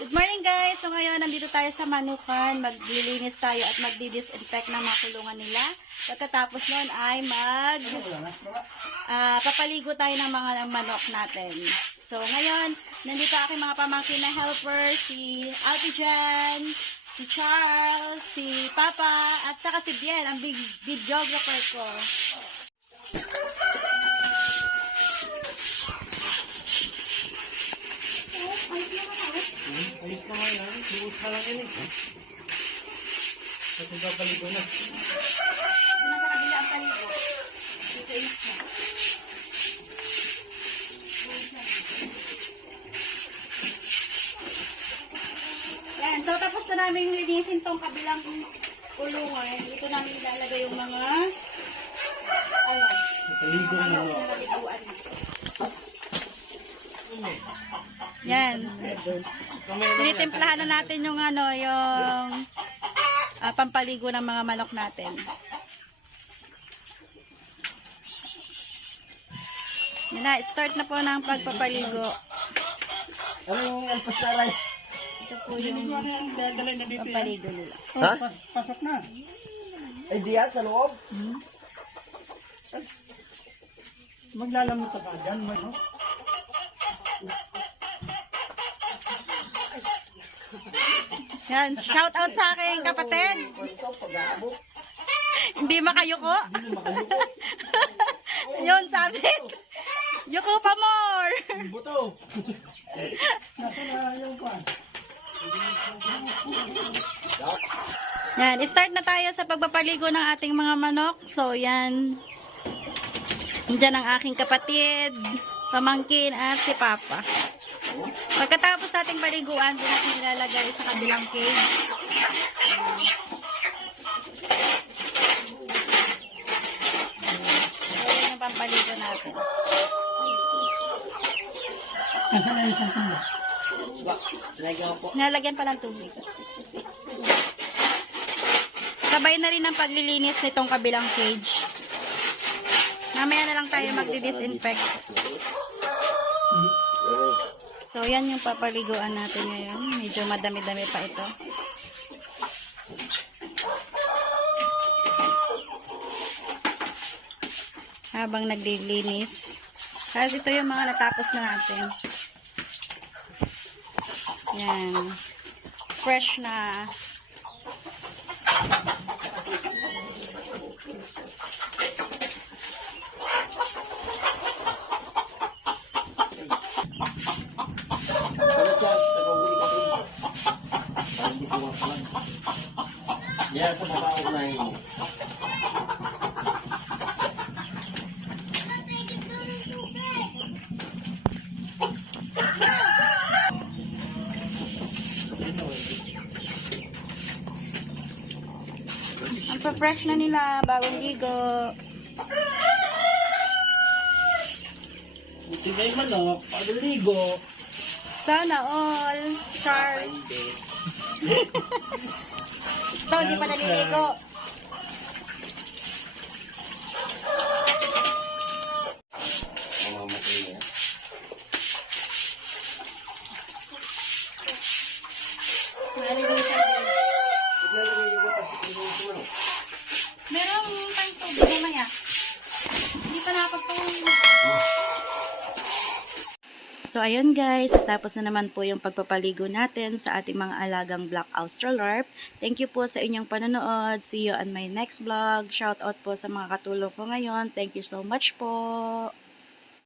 Good morning guys! So ngayon, nandito tayo sa Manukan. Maglilinis tayo at magdi-disinfect ng mga kulungan nila. Pagkatapos nun ay mag... ah, papaligo tayo ng mga manok natin. So ngayon, nandito aking mga pamangkin na helper, si Alpi Jan, si Charles, si Papa, at saka si Bien, ang big videographer ko. Yan. Buos ka lang yun eh. Kasi papaligo na. Ito na sa kabila ang paligo. Ito isa. Yan, so tapos na namin linisin tong kabilang kulungan. Ito namin ilalagay yung mga ano, Papaligo na mga ako. Yan. Tinitimplahan na natin yung ano, yung ah, pampaligo ng mga manok natin. Yan na, start na po ng pagpapaligo. Ano yung alpas na rin? Ito po yung pampaligo nila. Ha? pasok na. Ay, diyan sa loob? Maglalamot ka dyan, ano? Yan, shout out sa aking kapatid. Hindi makayuko. Yun, sabit. Yuko pa more. Buto. Yan, start na tayo sa pagpapaligo ng ating mga manok. So, yan. Diyan ang aking kapatid, pamangkin, at si Papa. Pagkatapos nating paliguan, doon natin ilalagay sa kabilang cage. Ayan yung pampaligo natin. Nasa na lagyan po. Nalagyan pa ng tubig. Sabay na rin ang paglilinis nitong kabilang cage. Mamaya na lang tayo magdi-disinfect. So, yan yung papaliguan natin ngayon. Medyo madami-dami pa ito. Habang naglilinis. Kasi ito yung mga natapos na natin. Yan. Fresh na. Ano siya? Tagawin ka rin. Makalan. Yan, sa mga unahin mo. Ang pa-fresh na nila, bagong ligo. Buti kayo manok, pagaligo. Sana all. Charles. Ito, hindi pa naliligo. Mamamatay niya. Naliligo siya din. Naglalagay ko pa sa pinong sa manok. Merong tayong tubig mamaya. Hindi pa nakapagpawin. So, ayun guys, tapos na naman po yung pagpapaligo natin sa ating mga alagang Black Australarp. Thank you po sa inyong panonood. See you on my next vlog. Shout out po sa mga katulong ko ngayon. Thank you so much po.